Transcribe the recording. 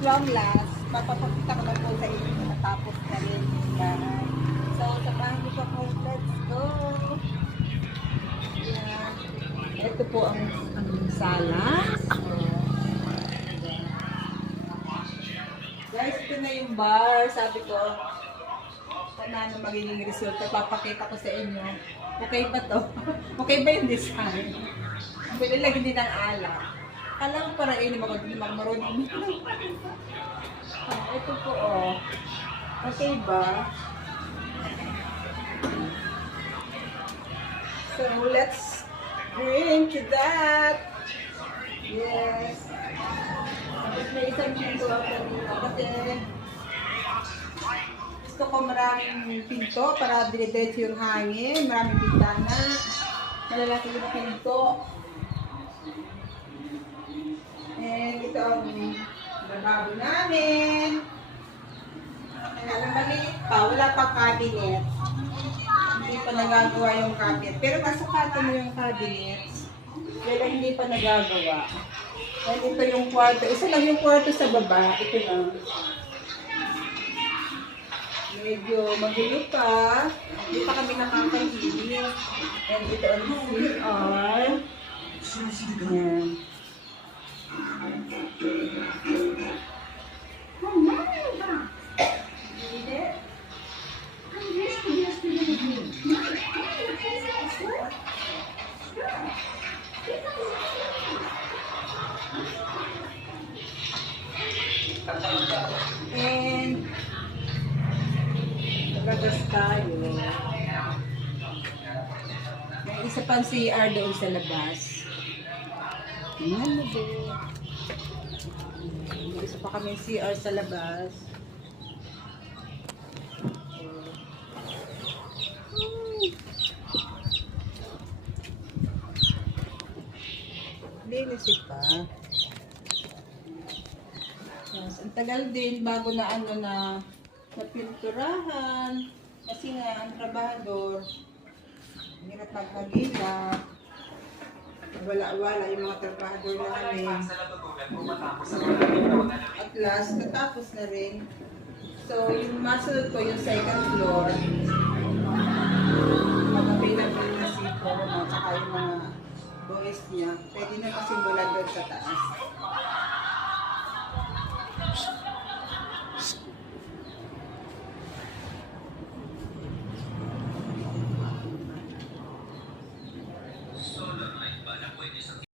long last, mapapakita ko na po sa inyo matapos na rin yung bahay. So, samahan niyo po ako. Let's go! Yan. Ito po ang sala. Guys, ito na yung bar. Sabi ko, paano magiging result? Papakita ko sa inyo. Okay ba to? Okay ba yung design? Pwede lang hindi ng alak. Alam ko para ini marunong. Ito po oh. Okay ba? So let's drink to that. Yes. Tapos may isang pinto ako dito kasi gusto ko maraming pinto para dire-diretso yung hangin. Maraming bintana. Malalaki yung pinto. And ito ang lababo namin. Kaya lang maliit pa, wala pa cabinet. Hindi pa nagagawa yung cabinet. Pero kasukatan mo yung cabinet. Kaya hindi pa nagagawa. And ito yung kwarto. Isa lang yung kwarto sa baba. Ito lang. Medyo magulo pa. Hindi pa kami nakakahilig. And ito ang CR. Ayan. And nagagas tayo. May isa pang CR doon sa labas. Ayan mo doon. May isa pa kami CR sa labas. Linis pa. Yes, ang tagal din bago na ano na napinturahan. Kasi nga ang trabahador hirap magpagila. Wala-wala yung mga trabahador namin. At last, natapos na rin. So, yung masunod ko, yung second floor, mag-available na si Corona, tsaka yung mga boys niya. Pwede na pasimulan doon sa taas.